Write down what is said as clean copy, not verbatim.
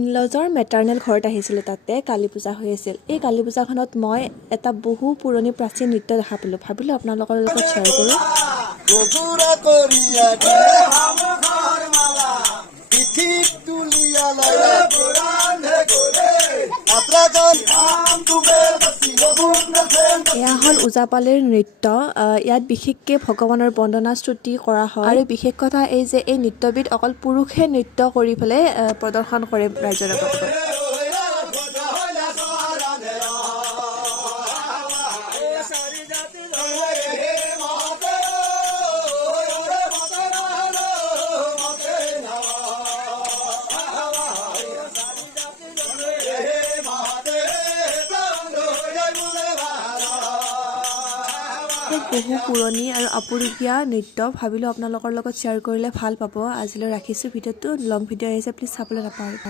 ইনলজৰ মেটাৰ্নেল ঘৰত আহিছিলোঁ, তাতে কালী পূজা হৈ আছিল। এই কালী পূজাখনত মই এটা বহু পুৰণি প্ৰাচীন নৃত্য দেখা পালোঁ। ভাবিলোঁ আপোনালোকৰ লগত শ্বেয়াৰ কৰোঁ। এয়া হ'ল ওজাপালিৰ নৃত্য। ইয়াত বিশেষকৈ ভগৱানৰ বন্দনা স্তুতি কৰা হয়। আৰু বিশেষ কথা এই যে এই নৃত্যবিধ অকল পুৰুষে নৃত্য কৰি পেলাই প্ৰদৰ্শন কৰে ৰাইজৰ আগত। বহু পুৰণি আৰু আপুৰুগীয়া নৃত্য, ভাবিলোঁ আপোনালোকৰ লগত শ্বেয়াৰ কৰিলে ভাল পাব। আজিলৈ ৰাখিছোঁ ভিডিঅ'টো। লং ভিডিঅ' আহিছে, প্লিজ চাবলৈ নাপাহৰিব।